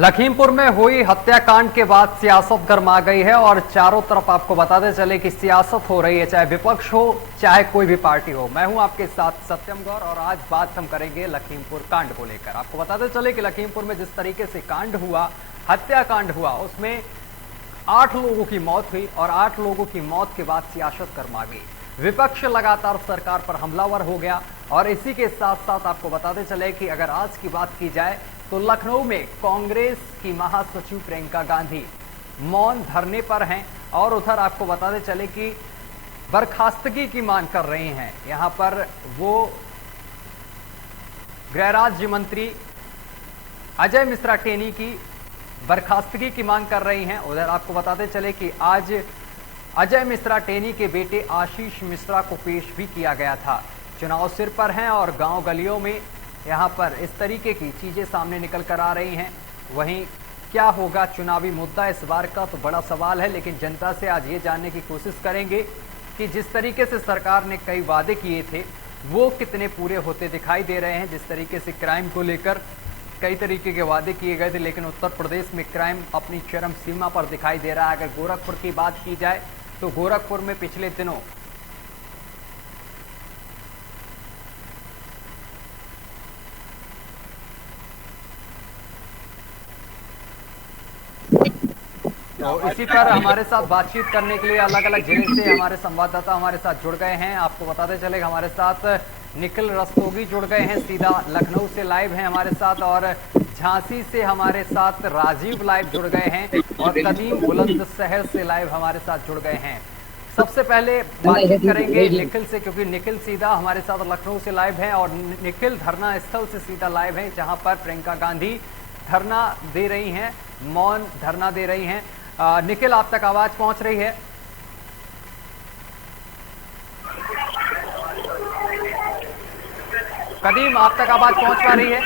लखीमपुर में हुई हत्याकांड के बाद सियासत गर्मा गई है और चारों तरफ आपको बताते चले कि सियासत हो रही है, चाहे विपक्ष हो चाहे कोई भी पार्टी हो। मैं हूं आपके साथ सत्यम गौर और आज बात हम करेंगे लखीमपुर कांड को लेकर। आपको बताते चले कि लखीमपुर में जिस तरीके से कांड हुआ, हत्याकांड हुआ, उसमें 8 लोगों की मौत हुई और 8 लोगों की मौत के बाद सियासत गर्मा गई। विपक्ष लगातार सरकार पर हमलावर हो गया और इसी के साथ साथ आपको बताते चले कि अगर आज की बात की जाए तो लखनऊ में कांग्रेस की महासचिव प्रियंका गांधी मौन धरने पर हैं और उधर आपको बताते चले कि बर्खास्तगी की मांग कर रही हैं। यहां पर वो गृह राज्य मंत्री अजय मिश्रा टेनी की बर्खास्तगी की मांग कर रही हैं। उधर आपको बताते चले कि आज अजय मिश्रा टेनी के बेटे आशीष मिश्रा को पेश भी किया गया था। चुनाव सिर पर हैं और गांव गलियों में यहां पर इस तरीके की चीजें सामने निकल कर आ रही हैं। वहीं क्या होगा चुनावी मुद्दा इस बार का तो बड़ा सवाल है, लेकिन जनता से आज ये जानने की कोशिश करेंगे कि जिस तरीके से सरकार ने कई वादे किए थे वो कितने पूरे होते दिखाई दे रहे हैं। जिस तरीके से क्राइम को लेकर कई तरीके के वादे किए गए थे, लेकिन उत्तर प्रदेश में क्राइम अपनी चरम सीमा पर दिखाई दे रहा है। अगर गोरखपुर की बात की जाए तो गोरखपुर में पिछले दिनों तो इसी पर हमारे साथ बातचीत करने के लिए अलग अलग जिले से हमारे संवाददाता हमारे साथ जुड़ गए हैं। आपको बताते चले हमारे साथ निखिल रस्तोगी जुड़ गए हैं, सीधा लखनऊ से लाइव हैं हमारे साथ, और झांसी से हमारे साथ राजीव लाइव जुड़ गए हैं और कदीम बुलंदशहर से लाइव हमारे साथ जुड़ गए हैं। सबसे पहले बातचीत करेंगे निखिल से, क्योंकि निखिल सीधा हमारे साथ लखनऊ से लाइव है और निखिल धरना स्थल से सीधा लाइव है जहां पर प्रियंका गांधी धरना दे रही हैं, मौन धरना दे रही हैं। निखिल, आप तक आवाज पहुंच रही है? कदीम, आप तक आवाज पहुंच पा रही है?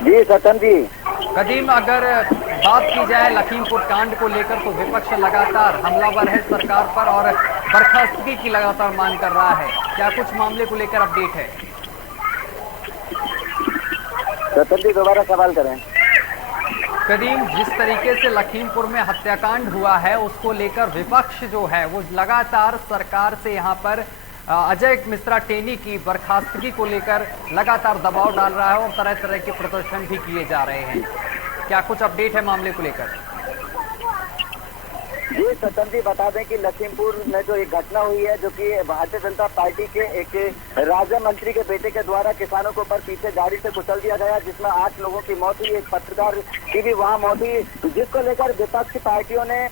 जी सतन जी। कदीम, अगर बात की जाए लखीमपुर कांड को लेकर तो विपक्ष लगातार हमलावर है सरकार पर और बर्खास्तगी की लगातार मांग कर रहा है। क्या कुछ मामले को लेकर अपडेट है? सतन जी दोबारा सवाल करें। करीम, जिस तरीके से लखीमपुर में हत्याकांड हुआ है उसको लेकर विपक्ष जो है वो लगातार सरकार से यहाँ पर अजय मिश्रा टेनी की बर्खास्तगी को लेकर लगातार दबाव डाल रहा है और तरह तरह के प्रदर्शन भी किए जा रहे हैं। क्या कुछ अपडेट है मामले को लेकर? जी सतन जी, बता दें कि लखीमपुर में जो एक घटना हुई है, जो कि भारतीय जनता पार्टी के एक राज्य मंत्री के बेटे के द्वारा किसानों के ऊपर पीछे गाड़ी से कुचल दिया गया, जिसमें 8 लोगों की मौत हुई, एक पत्रकार की भी वहां मौत हुई, जिसको लेकर विपक्षी पार्टियों ने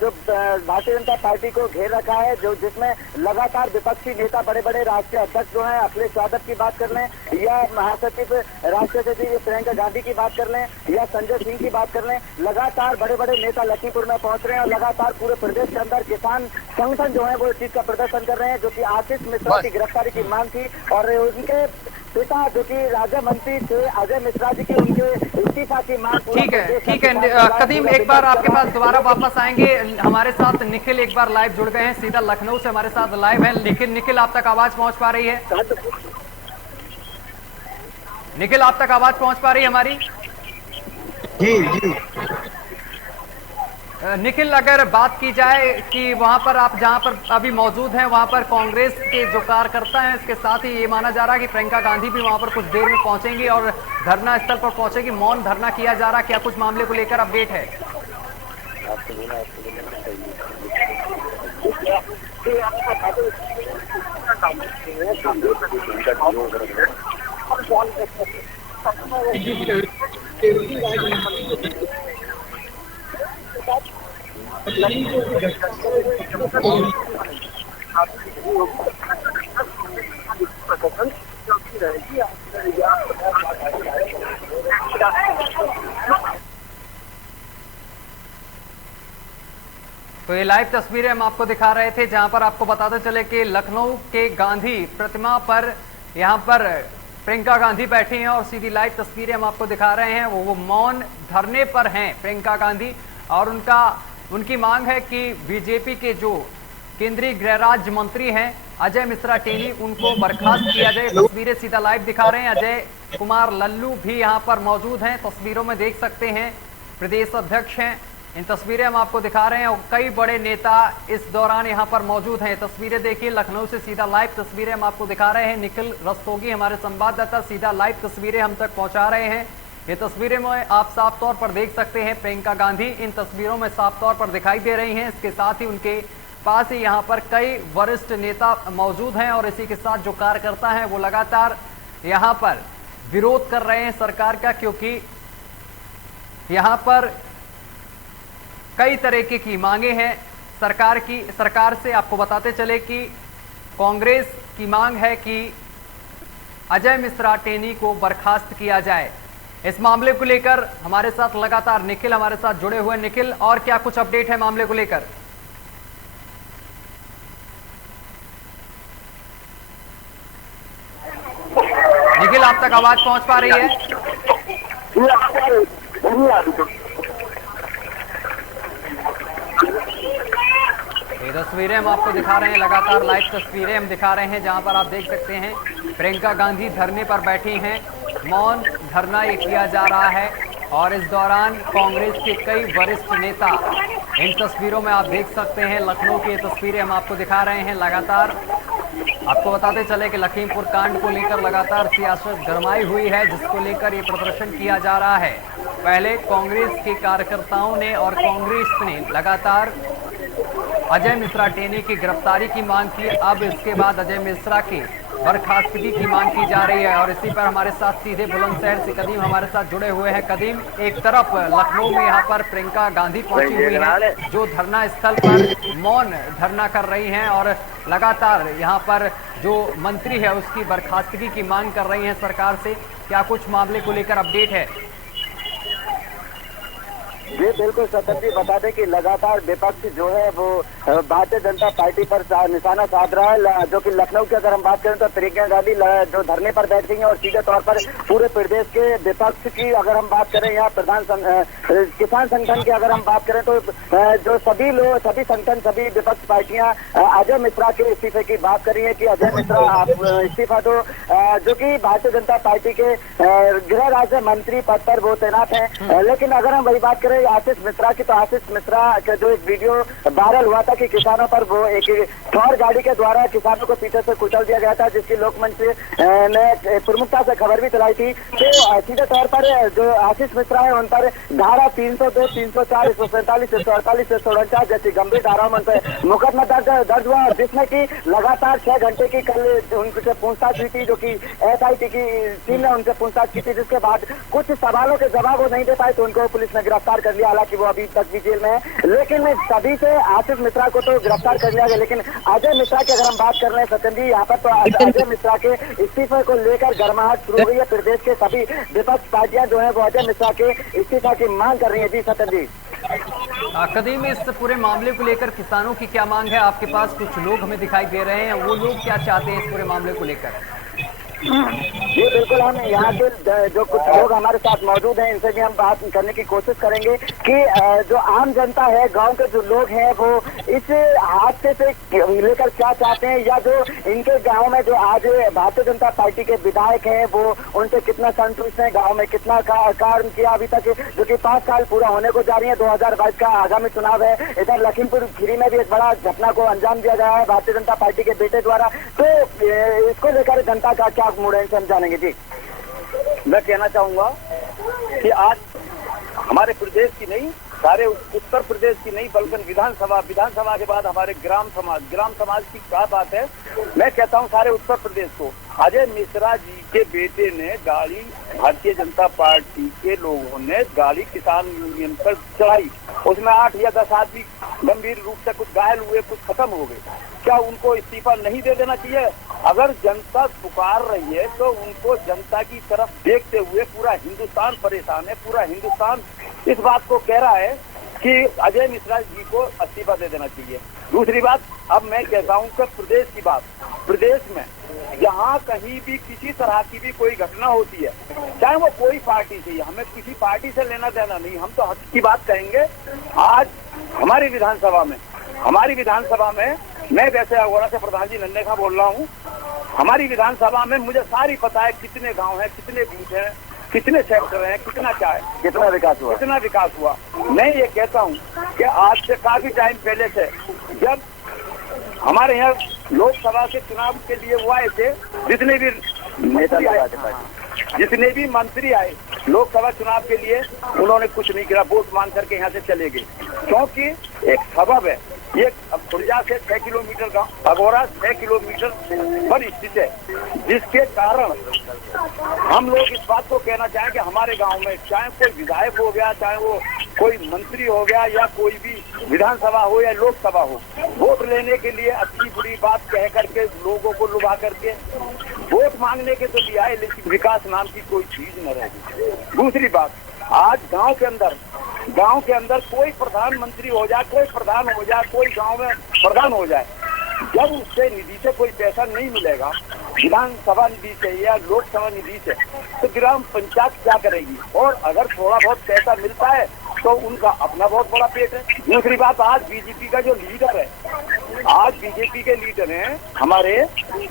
जो भारतीय जनता पार्टी को घेर रखा है, जो जिसमें लगातार विपक्षी नेता बड़े बड़े राष्ट्रीय अध्यक्ष जो है अखिलेश यादव की बात कर लें या महासचिव राष्ट्रीय सचिव प्रियंका गांधी की बात कर लें या संजय सिंह की बात कर लें, लगातार बड़े बड़े नेता लखीमपुर में पहुंच रहे हैं और लगातार पूरे प्रदेश के अंदर किसान संगठन जो है वो इस चीज का प्रदर्शन कर रहे हैं, जो कि आशीष मिश्रा की गिरफ्तारी की मांग थी और उनके पिता जो कि राज्य मंत्री थे अजय मिश्रा जी की उनके इस्तीफा की मांग। ठीक है कदीम, एक बार आपके पास दोबारा वापस आएंगे। हमारे साथ निखिल एक बार लाइव जुड़ गए हैं, सीधा लखनऊ से हमारे साथ लाइव है। निखिल, आप तक आवाज पहुंच पा रही है? निखिल, आप तक आवाज पहुंच पा रही है हमारी? जी जी। निखिल, अगर बात की जाए कि वहां पर आप जहां पर अभी मौजूद हैं वहां पर कांग्रेस के जो कार्यकर्ता हैं, इसके साथ ही ये माना जा रहा है कि प्रियंका गांधी भी वहां पर कुछ देर में पहुंचेंगी और धरना स्थल पर पहुंचेगी, मौन धरना किया जा रहा है। क्या कुछ मामले को लेकर अपडेट है? तो ये लाइव तस्वीरें हम आपको दिखा रहे थे जहां पर आपको बताते चले कि लखनऊ के गांधी प्रतिमा पर यहां पर प्रियंका गांधी बैठी हैं और सीधी लाइव तस्वीरें हम आपको दिखा रहे हैं। वो मौन धरने पर हैं प्रियंका गांधी और उनकी मांग है कि बीजेपी के जो केंद्रीय गृह राज्य मंत्री हैं अजय मिश्रा टेनी, उनको बर्खास्त किया जाए। तस्वीरें सीधा लाइव दिखा रहे हैं। अजय कुमार लल्लू भी यहाँ पर मौजूद हैं, तस्वीरों में देख सकते हैं। प्रदेश अध्यक्ष हैं, इन तस्वीरें हम आपको दिखा रहे हैं और कई बड़े नेता इस दौरान यहाँ पर मौजूद हैं। तस्वीरें देखिए, लखनऊ से सीधा लाइव तस्वीरें हम आपको दिखा रहे हैं। निखिल रस्तोगी हमारे संवाददाता सीधा लाइव तस्वीरें हम तक पहुंचा रहे हैं। ये तस्वीरें में आप साफ तौर पर देख सकते हैं, प्रियंका गांधी इन तस्वीरों में साफ तौर पर दिखाई दे रही हैं। इसके साथ ही उनके पास ही यहाँ पर कई वरिष्ठ नेता मौजूद हैं और इसी के साथ जो कार्यकर्ता हैं वो लगातार यहाँ पर विरोध कर रहे हैं सरकार का, क्योंकि यहाँ पर कई तरीके की मांगे हैं सरकार से। आपको बताते चले कि कांग्रेस की मांग है कि अजय मिश्रा टेनी को बर्खास्त किया जाए। इस मामले को लेकर हमारे साथ लगातार निखिल हमारे साथ जुड़े हुए। निखिल, और क्या कुछ अपडेट है मामले को लेकर? निखिल, आप तक आवाज पहुंच पा रही है? ये तस्वीरें हम आपको दिखा रहे हैं, लगातार लाइव तस्वीरें हम दिखा रहे हैं, जहां पर आप देख सकते हैं प्रियंका गांधी धरने पर बैठी हैं। मौन धरना ये किया जा रहा है और इस दौरान कांग्रेस के कई वरिष्ठ नेता इन तस्वीरों में आप देख सकते हैं। लखनऊ की ये तस्वीरें हम आपको दिखा रहे हैं। लगातार आपको बताते चले कि लखीमपुर कांड को लेकर लगातार सियासत गरमाई हुई है, जिसको लेकर ये प्रदर्शन किया जा रहा है। पहले कांग्रेस के कार्यकर्ताओं ने और कांग्रेस ने लगातार अजय मिश्रा टेनी की गिरफ्तारी की मांग की। अब इसके बाद अजय मिश्रा की बर्खास्तगी की मांग की जा रही है और इसी पर हमारे साथ सीधे बुलंदशहर से कदीम हमारे साथ जुड़े हुए हैं। कदीम, एक तरफ लखनऊ में यहाँ पर प्रियंका गांधी पहुंची हुई है, जो धरना स्थल पर मौन धरना कर रही हैं और लगातार यहाँ पर जो मंत्री है उसकी बर्खास्तगी की मांग कर रही हैं सरकार से। क्या कुछ मामले को लेकर अपडेट है? जी बिल्कुल सतत जी, बता दें कि लगातार विपक्ष जो है वो भारतीय जनता पार्टी पर निशाना साध रहा है। जो कि लखनऊ की अगर हम बात करें तो प्रियंका गांधी जो धरने पर बैठ गई हैं और सीधे तौर पर पूरे प्रदेश के विपक्ष की अगर हम बात करें, यहाँ किसान संगठन की अगर हम बात करें तो जो सभी संगठन, सभी विपक्ष पार्टियां अजय मिश्रा के इस्तीफे की बात कर रही है कि अजय मिश्रा आप इस्तीफा दो, जो कि भारतीय जनता पार्टी के गृह राज्य मंत्री पद पर वो तैनात है। लेकिन अगर हम वही बात करें आशीष मिश्रा की, तो आशीष मिश्रा का जो एक वीडियो वायरल हुआ था कि किसानों पर वो एक ठोर गाड़ी के द्वारा किसानों को पीछे से कुचल दिया गया था, जिसकी लोकमंच ने प्रमुखता से खबर भी चलाई थी। तो सीधे तौर पर जो आशीष मिश्रा है उन पर धारा 302, 304, 147, 148, 149 जैसी गंभीर धाराओं में मुकदमा दर्ज हुआ, जिसमें की लगातार 6 घंटे की कल उनसे पूछताछ हुई थी, जो की SIT की टीम ने उनसे पूछताछ की थी, जिसके बाद कुछ सवालों के जवाब वो नहीं दे पाए तो उनको पुलिस ने गिरफ्तार कर लिया। हालांकि वो अभी तक भी जेल में है, लेकिन सभी से आशीष मिश्रा को तो गिरफ्तार कर लिया गया, लेकिन अजय मिश्रा की अगर हम बात कर रहे हैं सचिन जी, यहाँ पर तो अजय मिश्रा के इस्तीफे को लेकर गर्माहट शुरू हुई है। प्रदेश के सभी विपक्ष पार्टियां जो है वो अजय मिश्रा के इस्तीफा की मांग कर रही है। जी सचिन जी। कदीम, इस पूरे मामले को लेकर किसानों की क्या मांग है? आपके पास कुछ लोग हमें दिखाई दे रहे हैं, वो लोग क्या चाहते हैं इस पूरे मामले को लेकर? जी बिल्कुल, हम यहाँ के जो कुछ लोग हमारे साथ मौजूद हैं इनसे भी हम बात करने की कोशिश करेंगे कि जो आम जनता है, गांव के जो लोग हैं वो इस हादसे से लेकर क्या चाहते हैं, या जो इनके गांव में जो आज भारतीय जनता पार्टी के विधायक हैं वो उनसे कितना संतुष्ट है, गांव में कितना कार्य किया अभी तक, जो कि 5 साल पूरा होने को जा रही है। 2022 का आगामी चुनाव है। इधर लखीमपुर खीरी में भी एक बड़ा घटना को अंजाम दिया गया है भारतीय जनता पार्टी के बेटे द्वारा, तो इसको लेकर जनता का क्या मूड है हम जानेंगे। जी मैं कहना चाहूंगा कि आज हमारे प्रदेश की नहीं, सारे उत्तर प्रदेश की नहीं, बल्कि विधानसभा के बाद हमारे ग्राम समाज की क्या बात है। मैं कहता हूं सारे उत्तर प्रदेश को, अजय मिश्रा जी के बेटे ने गाड़ी, भारतीय जनता पार्टी के लोगों ने गाड़ी किसान यूनियन पर चढ़ाई, उसमें 8 या 10 आदमी गंभीर रूप से कुछ घायल हुए, कुछ खत्म हो गए। क्या उनको इस्तीफा नहीं दे देना चाहिए? अगर जनता पुकार रही है तो उनको जनता की तरफ देखते हुए पूरा हिंदुस्तान परेशान है, पूरा हिंदुस्तान इस बात को कह रहा है कि अजय मिश्रा जी को इस्तीफा दे देना चाहिए। दूसरी बात, अब मैं कहता हूं कि प्रदेश की बात, प्रदेश में जहां कहीं भी किसी तरह की भी कोई घटना होती है, चाहे वो कोई पार्टी से, हमें किसी पार्टी से लेना देना नहीं, हम तो हक की बात कहेंगे। आज हमारी विधानसभा में मैं वैसे अगोरा से प्रधान जी नन्हे खां बोल रहा हूँ। हमारी विधानसभा में मुझे सारी पता है कितने गांव हैं, कितने बूथ हैं, कितने सेक्टर हैं, कितना क्या है, कितना विकास हुआ। मैं ये कहता हूँ कि आज से काफी टाइम पहले से जब हमारे यहाँ लोकसभा के चुनाव के लिए वो आए थे, जितने भी मंत्री आए लोकसभा चुनाव के लिए, उन्होंने कुछ नहीं किया, वोट मांग करके यहाँ से चले गए। क्योंकि एक सबब है, ये खुर्जा से 6 किलोमीटर का अगोरा 6 किलोमीटर पर स्थित है, जिसके कारण हम लोग इस बात को कहना चाहें कि हमारे गांव में चाहे कोई विधायक हो गया, चाहे वो कोई मंत्री हो गया, या कोई भी विधानसभा हो या लोकसभा हो, वोट लेने के लिए अच्छी बुरी बात कह करके लोगों को लुभा करके वोट मांगने के तो लिए आए, लेकिन विकास नाम की कोई चीज न रहेगी। दूसरी बात, आज गांव के अंदर कोई प्रधानमंत्री हो जाए, कोई प्रधान हो जाए, कोई गांव में प्रधान हो जाए, जब उससे निधि से कोई पैसा नहीं मिलेगा, विधानसभा निधि से या लोकसभा निधि से, तो ग्राम पंचायत क्या करेगी? और अगर थोड़ा बहुत पैसा मिलता है तो उनका अपना बहुत बड़ा पेट है। दूसरी बात, आज बीजेपी का जो लीडर है, आज बीजेपी के लीडर हैं हमारे,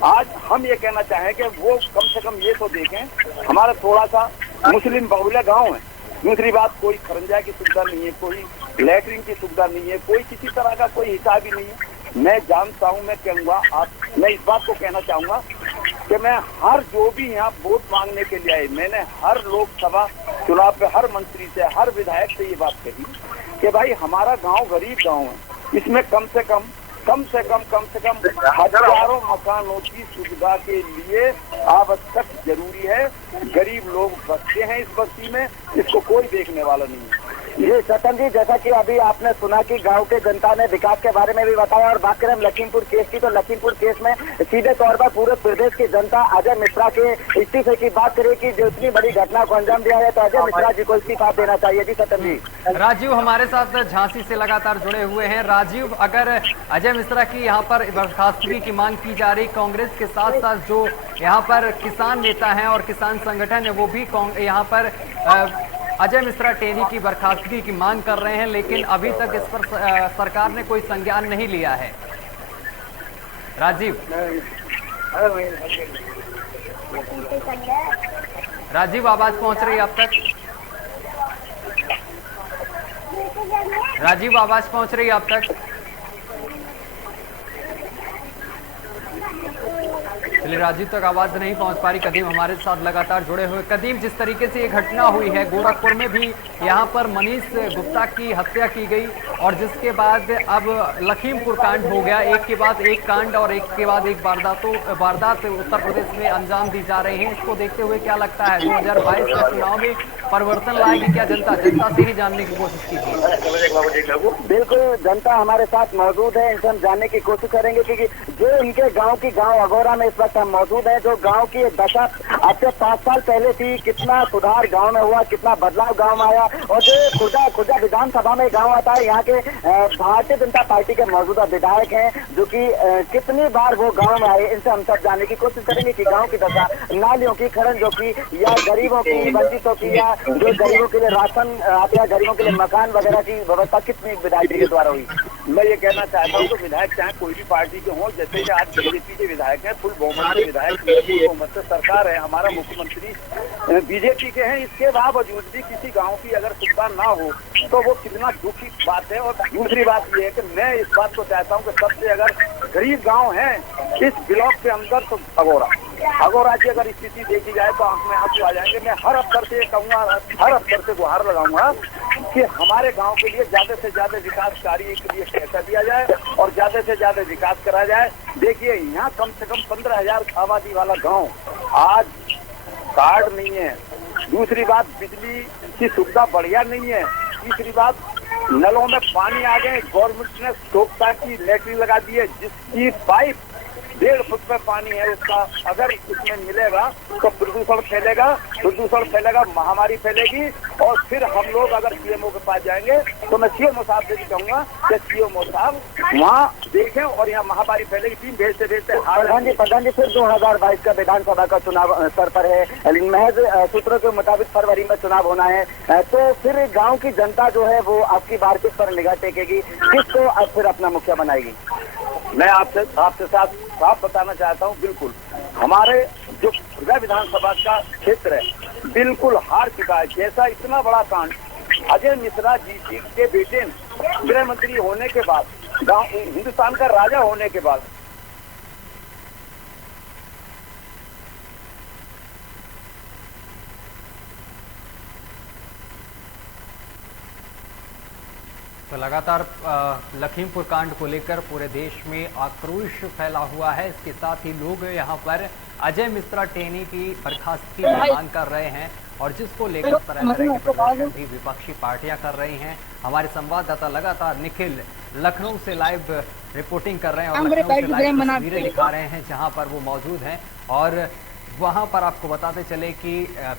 आज हम ये कहना चाहें कि वो कम से कम ये तो देखें, हमारा थोड़ा सा मुस्लिम बहुल्य गांव है। दूसरी बात, कोई खरंजा की सुविधा नहीं है, कोई लैटरिन की सुविधा नहीं है, कोई किसी तरह का कोई हिसाब ही नहीं है। मैं जानता हूं, मैं कहूँगा, मैं इस बात को कहना चाहूंगा कि मैं हर जो भी यहाँ वोट मांगने के लिए आए, मैंने हर लोकसभा चुनाव पे हर मंत्री से, हर विधायक से ये बात कही कि भाई हमारा गांव गरीब गांव है, इसमें कम से कम हजारों मकानों की सुविधा के लिए आवश्यक जरूरी है। गरीब लोग बसते हैं इस बस्ती में, इसको कोई देखने वाला नहीं है। ये सतन जी, जैसा कि अभी आपने सुना कि गांव के जनता ने विकास के बारे में भी बताया, और बात करें लखीमपुर केस की, तो लखीमपुर केस में सीधे तौर पर पूरे प्रदेश की जनता अजय मिश्रा के इस्तीफे की बात करे कि जो इतनी बड़ी घटना को अंजाम दिया है, तो अजय मिश्रा जी को इस्तीफा देना चाहिए। जी सतन जी। राजीव हमारे साथ झांसी से लगातार जुड़े हुए हैं। राजीव, अगर अजय मिश्रा की यहाँ पर बर्खास्तगी की मांग की जा रही, कांग्रेस के साथ साथ जो यहाँ पर किसान नेता हैं और किसान संगठन है, वो भी यहाँ पर अजय मिश्रा टेनी की बर्खास्तगी की मांग कर रहे हैं, लेकिन अभी तक इस पर सरकार ने कोई संज्ञान नहीं लिया है। राजीव, आवाज पहुंच रही है अब तक? राजीव, आवाज पहुंच रही है अब तक? चलिए, राजीव तक आवाज नहीं पहुंच पा रही। कदीम हमारे साथ लगातार जुड़े हुए। कदीम, जिस तरीके से ये घटना हुई है, गोरखपुर में भी यहाँ पर मनीष गुप्ता की हत्या की गई, और जिसके बाद अब लखीमपुर कांड हो गया, एक के बाद एक कांड और एक के बाद एक वारदात उत्तर प्रदेश में अंजाम दी जा रही है। इसको देखते हुए क्या लगता है, 2022 के चुनाव में परिवर्तन लाएगी क्या जनता? जनता से ही जानने की कोशिश कीजिए। बिल्कुल, जनता हमारे साथ मौजूद है, इनसे हम जानने की कोशिश करेंगे कि जो इनके गांव अगोरा में इस वक्त हम मौजूद हैं, जो गांव की दशा आज से 5 साल पहले थी, कितना सुधार गांव में हुआ, कितना बदलाव गांव में आया, और जो खुर्जा विधानसभा में गांव आता है, यहाँ के भारतीय जनता पार्टी के मौजूदा विधायक हैं, जो कि कितनी बार वो गाँव में आए, इनसे हम सब जानने की कोशिश करेंगे कि गाँव की दशा, नालियों की खनन जो की, या गरीबों की, वंचितों की, या जो गरीबों के लिए राशन आता है, गरीबों के लिए मकान वगैरह की व्यवस्था कितनी विधायक के द्वारा हुई? मैं ये कहना चाहता हूँ कि विधायक चाहे कोई भी पार्टी के हों, जैसे कि आज बीजेपी के विधायक हैं, फुल बहुमत के विधायक, बहुमत से सरकार है, हमारा मुख्यमंत्री बीजेपी के हैं, इसके बावजूद भी किसी गांव की अगर सुविधा ना हो तो वो कितना दुखी बात है। और दूसरी बात ये है कि मैं इस बात को चाहता हूँ कि सबसे अगर गरीब गाँव है इस ब्लॉक के अंदर, तो अगोरा की अगर स्थिति देखी जाए तो आंख में आंसू आ जाएंगे। मैं हर अफसर से कहूँगा, हर अफसर से गुहार लगाऊंगा कि हमारे गांव के लिए ज्यादा से ज्यादा विकास कार्य के लिए पैसा दिया जाए और ज्यादा से ज्यादा विकास करा जाए। देखिए, यहाँ कम से कम 15,000 आबादी वाला गांव, आज कार्ड नहीं है। दूसरी बात, बिजली की सुविधा बढ़िया नहीं है। तीसरी बात, नलों में पानी आ गए, गवर्नमेंट ने सोखता की लैट्रिन लगा दी है, जिसकी पाइप 1.5 फुट में पानी है उसका। अगर उसमें मिलेगा तो प्रदूषण फैलेगा, महामारी फैलेगी, और फिर हम लोग अगर सीएमओ के पास जाएंगे तो मैं सीएमओ साहब से भी कहूँगा कि सीएमओ साहब वहाँ देखें, और यहाँ महामारी फैलेगी। टीम भेजते प्रधान जी, फिर 2022 का विधानसभा का चुनाव सर पर है, महज सूत्रों के मुताबिक फरवरी में चुनाव होना है, तो फिर गाँव की जनता जो है वो आपकी बार किस पर निगाह टेकेगी, किसको अब फिर अपना मुखिया बनाएगी? मैं आपसे साफ बताना चाहता हूँ, बिल्कुल हमारे जो खुर्दा विधानसभा का क्षेत्र है बिल्कुल हार चुका है। जैसा इतना बड़ा कांड अजय मिश्रा जी के बेटे गृह मंत्री होने के बाद, हिंदुस्तान का राजा होने के बाद तो लगातार लखीमपुर कांड को लेकर पूरे देश में आक्रोश फैला हुआ है। इसके साथ ही लोग यहां पर अजय मिश्रा टेनी की बर्खास्तगी की मांग कर रहे हैं और जिसको लेकर तरह तरह के प्रदर्शन भी विपक्षी पार्टियां कर रही हैं। हमारे संवाददाता लगातार निखिल लखनऊ से लाइव रिपोर्टिंग कर रहे हैं और लखनऊ से लाइव तस्वीरें दिखा रहे हैं जहां पर वो मौजूद हैं। और वहां पर आपको बताते चले कि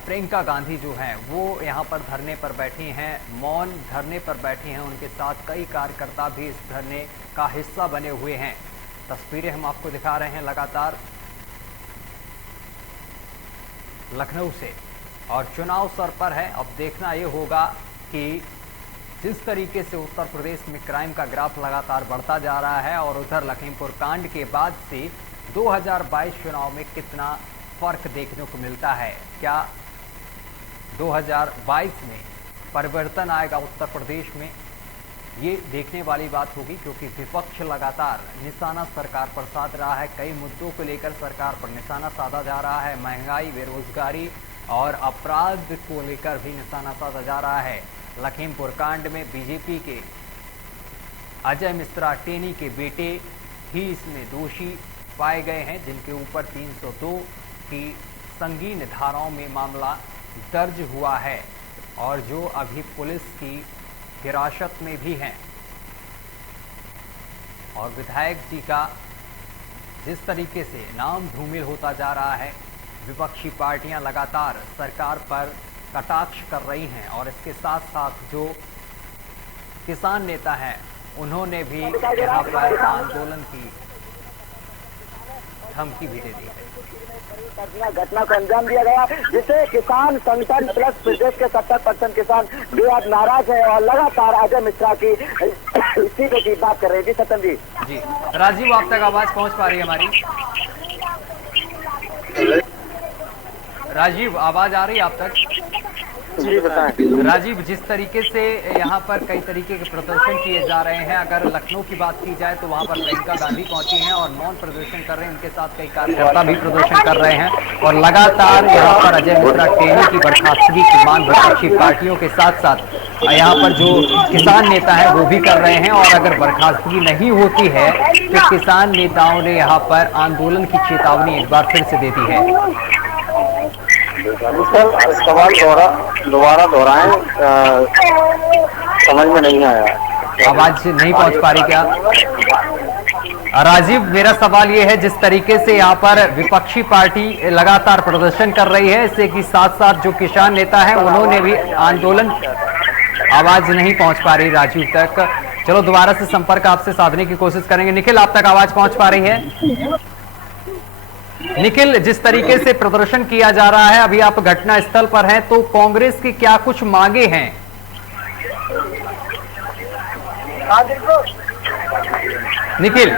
प्रियंका गांधी जो हैं वो यहां पर धरने पर बैठी हैं, मौन धरने पर बैठी हैं। उनके साथ कई कार्यकर्ता भी इस धरने का हिस्सा बने हुए हैं। तस्वीरें हम आपको दिखा रहे हैं लगातार लखनऊ से। और चुनाव सर पर है, अब देखना ये होगा कि जिस तरीके से उत्तर प्रदेश में क्राइम का ग्राफ लगातार बढ़ता जा रहा है और उधर लखीमपुर कांड के बाद से 2022 चुनाव में कितना फर्क देखने को मिलता है। क्या 2022 में परिवर्तन आएगा उत्तर प्रदेश में, ये देखने वाली बात होगी, क्योंकि विपक्ष लगातार निशाना सरकार पर साध रहा है। कई मुद्दों को लेकर सरकार पर निशाना साधा जा रहा है। महंगाई, बेरोजगारी और अपराध को लेकर भी निशाना साधा जा रहा है। लखीमपुर कांड में बीजेपी के अजय मिश्रा टेनी के बेटे ही इसमें दोषी पाए गए हैं, जिनके ऊपर 302 की संगीन धाराओं में मामला दर्ज हुआ है और जो अभी पुलिस की हिरासत में भी हैं। और विधायक जी का जिस तरीके से नाम धूमिल होता जा रहा है, विपक्षी पार्टियां लगातार सरकार पर कटाक्ष कर रही हैं और इसके साथ साथ जो किसान नेता हैं उन्होंने भी यहाँ पर आंदोलन की धमकी भी दे दी है। घटना को अंजाम दिया गया, जिसे किसान संगठन प्लस प्रदेश के 70% किसान बेहद नाराज है और लगातार अजय मिश्रा की इस्तीफे की बात कर रहे हैं। जी सतन जी। जी राजीव, आप तक आवाज पहुंच पा रही है हमारी? राजीव, आवाज आ रही है आप तक? जी बताएं। राजीव, जिस तरीके से यहाँ पर कई तरीके के प्रदर्शन किए जा रहे हैं, अगर लखनऊ की बात की जाए तो वहाँ पर प्रियंका गांधी पहुंची हैं और मौन प्रदर्शन कर रहे हैं। उनके साथ कई कार्यकर्ता भी प्रदर्शन कर रहे हैं और लगातार यहाँ पर अजय मिश्रा टेनी की बर्खास्तगी की मांग विपक्षी पार्टियों के साथ साथ यहाँ पर जो किसान नेता है वो भी कर रहे हैं। और अगर बर्खास्तगी नहीं होती है तो किसान नेताओं ने यहाँ पर आंदोलन की चेतावनी एक बार फिर से दे दी है। सर सवाल दोबारा दोहराएं, समझ में नहीं आया। आवाज नहीं पहुंच पा रही क्या? राजीव, मेरा सवाल ये है, जिस तरीके से यहाँ पर विपक्षी पार्टी लगातार प्रदर्शन कर रही है, इससे कि साथ साथ जो किसान नेता हैं उन्होंने भी आंदोलन, आवाज नहीं पहुंच पा रही राजीव तक। चलो दोबारा से संपर्क आपसे साधने की कोशिश करेंगे। निखिल, आप तक आवाज पहुंच पा रही है? निखिल, जिस तरीके से प्रदर्शन किया जा रहा है, अभी आप घटना स्थल पर हैं, तो कांग्रेस की क्या कुछ मांगे हैं? निखिल,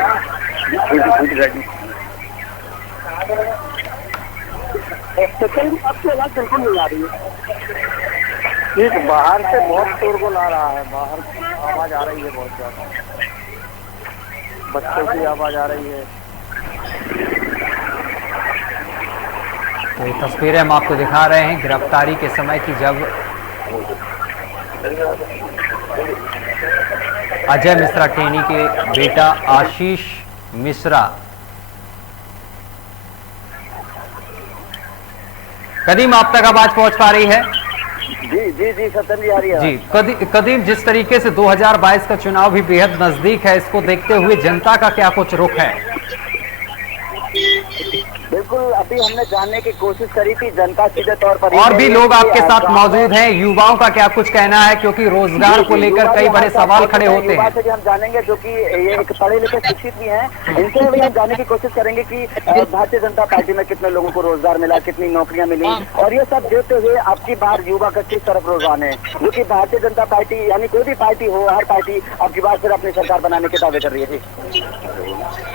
ठीक, बाहर से बहुत शोरगुल आ रहा है, बाहर आवाज आ रही है बहुत ज्यादा, बच्चों की आवाज आ रही है। तो ये तस्वीरें हम आपको दिखा रहे हैं गिरफ्तारी के समय की, जब अजय मिश्रा टेनी के बेटा आशीष मिश्रा। कदीम, आप तक आवाज पहुंच पा रही है? जी जी जी सतन जी आ रही है जी। कदीम, जिस तरीके से 2022 का चुनाव भी बेहद नजदीक है, इसको देखते हुए जनता का क्या कुछ रुख है? बिल्कुल, अभी हमने जानने की कोशिश करी थी, जनता सीधे तौर पर और भी लोग आपके साथ मौजूद हैं, युवाओं का क्या कुछ कहना है, क्योंकि रोजगार को लेकर कई बड़े सवाल खड़े होते हैं। से भी हम जानेंगे, जो कि ये एक पढ़े लिखे शिक्षित भी हैं, इनसे भी हम जानने की कोशिश करेंगे कि भारतीय जनता पार्टी में कितने लोगों को रोजगार मिला, कितनी नौकरियां मिली, और ये सब देखते हुए आपकी बार युवा का किस तरफ रुझान है, जो कि भारतीय जनता पार्टी यानी कोई भी पार्टी हो, हर पार्टी आपकी बार फिर अपनी सरकार बनाने के दावे कर रही है।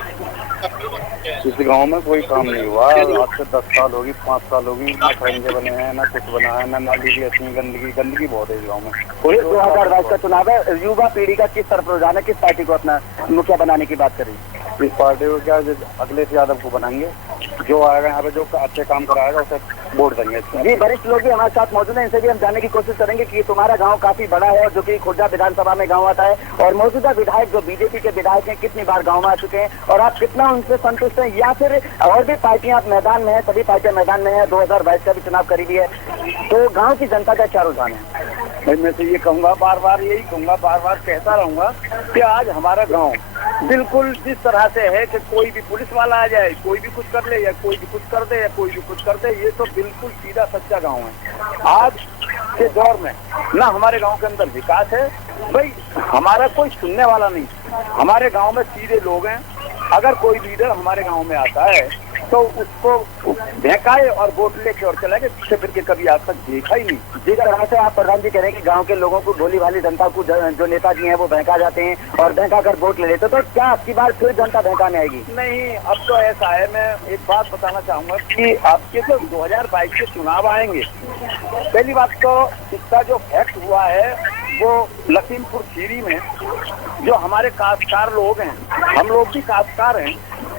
इस गांव में कोई काम नहीं हुआ। आज से 10 साल होगी, 5 साल होगी, ना खरंजे बने हैं, ना कुछ बना है, ना नाली की इतनी गंदगी बहुत है इस गाँव में। कोई 2022 का चुनाव है, युवा पीढ़ी का किस तरफ रुझान है, किस पार्टी को अपना मुखिया बनाने की बात करें? इस पार्टी को क्या अखिलेश यादव को बनाएंगे, जो आएगा यहाँ पे जो अच्छे काम कराएगा उसे वोट देंगे। जी, वरिष्ठ लोग भी हमारे साथ मौजूद हैं, इनसे भी हम जानने की कोशिश करेंगे कि तुम्हारा गांव काफी बड़ा है और जो कि खुर्जा विधानसभा में गांव आता है, और मौजूदा विधायक जो बीजेपी के विधायक हैं कितनी बार गांव में आ चुके हैं और आप कितना उनसे संतुष्ट हैं, या फिर और भी पार्टियां मैदान में है, सभी पार्टियां मैदान में है, 2022 का भी चुनाव करीबी है, तो गाँव की जनता का क्या रुझान है? मैं तो ये कहूँगा, बार बार यही कहूँगा, बार बार कहता रहूँगा कि आज हमारा गांव बिल्कुल जिस तरह से है कि कोई भी पुलिस वाला आ जाए, कोई भी कुछ कर ले, या कोई भी कुछ कर दे, या कोई भी कुछ कर दे, ये तो बिल्कुल सीधा सच्चा गांव है। आज के दौर में ना हमारे गांव के अंदर विकास है, भाई हमारा कोई सुनने वाला नहीं। हमारे गांव में सीधे लोग हैं। अगर कोई लीडर हमारे गांव में आता है तो उसको बहकाए और वोट लेके और चला गया, पीछे फिर के कभी आज तक देखा ही नहीं। जिस तरह से आप प्रधान जी कह रहे हैं कि गांव के लोगों को, भोली भाली जनता को जो नेताजी हैं वो बहका जाते हैं और बहका कर वोट ले लेते, तो क्या आपकी बार फिर जनता बहकाने आएगी? नहीं, अब तो ऐसा है, मैं एक बात बताना चाहूंगा कि आपके जो 2022 के चुनाव आएंगे, पहली बात तो इसका जो फैक्ट हुआ है वो लखीमपुर खीरी में जो हमारे काश्तकार लोग हैं, हम लोग भी काश्तकार हैं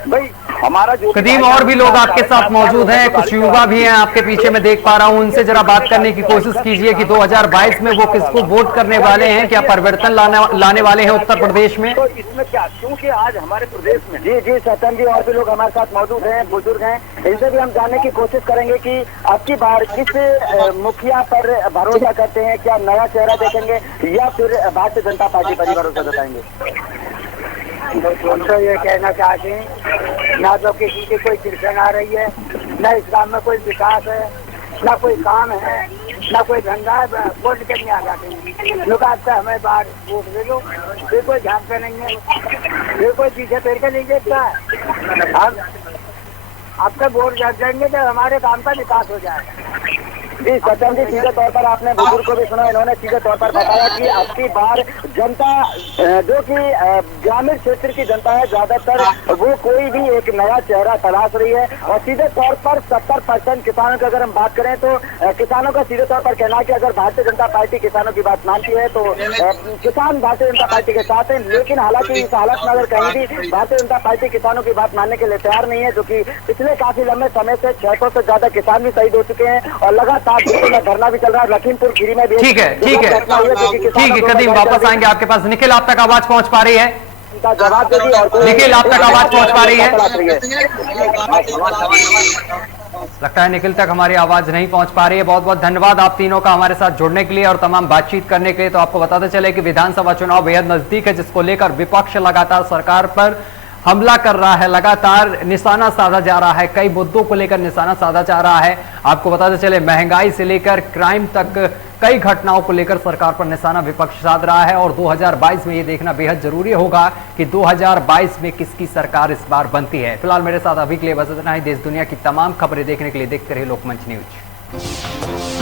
भाई, हमारा जो कदीम और भी लोग आपके साथ मौजूद हैं, कुछ युवा भी हैं आपके पीछे मैं देख पा रहा हूं, उनसे जरा बात करने की कोशिश कीजिए कि 2022 में वो किसको वोट करने वाले हैं, क्या परिवर्तन लाने वाले हैं उत्तर प्रदेश में? तो इसमें क्या, क्योंकि आज हमारे प्रदेश में जी सतन जी और भी लोग हमारे साथ मौजूद हैं, बुजुर्ग हैं, इनसे भी हम जानने की कोशिश करेंगे कि आपकी बार किस मुखिया पर भरोसा करते हैं, क्या नया चेहरा देखेंगे या फिर भारतीय जनता पार्टी पर भरोसा जताएंगे? हम तो ये कहना चाहते हैं, ना तो किसी की कोई टिप्पणी आ रही है, ना इस गाँव में कोई विकास है, ना कोई काम है, ना कोई धंधा है, वोट के नहीं आ जाते हैं लोग। आता है हमें बाहर वोट दे दो, फिर कोई झांकते नहीं है, फिर कोई पीछे पेड़ के नहीं देखता है। हम आपका वोट देंगे तो हमारे काम का विकास हो जाएगा। जी सत्यम जी, सीधे तौर पर आपने बुजुर्ग को भी सुना, इन्होंने सीधे तौर पर बताया कि आपकी बार जनता जो कि ग्रामीण क्षेत्र की जनता है, ज्यादातर वो कोई भी एक नया चेहरा तलाश रही है, और सीधे तौर पर 70% किसानों की अगर हम बात करें तो किसानों का सीधे तौर पर कहना है कि अगर भारतीय जनता पार्टी किसानों की बात मानती है तो किसान भारतीय जनता पार्टी के साथ है। लेकिन हालांकि इस हालत में अगर कहीं भी भारतीय जनता पार्टी किसानों की बात मानने के लिए तैयार नहीं है, जो कि पिछले काफी लंबे समय से 600 से ज्यादा किसान भी शहीद हो चुके हैं और लगातार धरना भी चल रहा है लखीमपुर खीरी में भी। ठीक है कदीम, वापस आएंगे आपके पास। निखिल, आप तक आवाज पहुंच पा रही है? जवाब दे दी। निखिल, आप तक आवाज पहुंच पा रही है? लगता है निखिल तक हमारी आवाज नहीं पहुंच पा रही है। बहुत बहुत धन्यवाद आप तीनों का हमारे साथ जुड़ने के लिए और तमाम बातचीत करने के लिए। तो आपको बताते चले कि विधानसभा चुनाव बेहद नजदीक है, जिसको लेकर विपक्ष लगातार सरकार पर हमला कर रहा है, लगातार निशाना साधा जा रहा है, कई मुद्दों को लेकर निशाना साधा जा रहा है। आपको बताते चले महंगाई से लेकर क्राइम तक कई घटनाओं को लेकर सरकार पर निशाना विपक्ष साध रहा है। और 2022 में ये देखना बेहद जरूरी होगा कि 2022 में किसकी सरकार इस बार बनती है। फिलहाल मेरे साथ अभी के लिए बस इतना ही। देश दुनिया की तमाम खबरें देखने के लिए देखते रहिए लोकमंच न्यूज।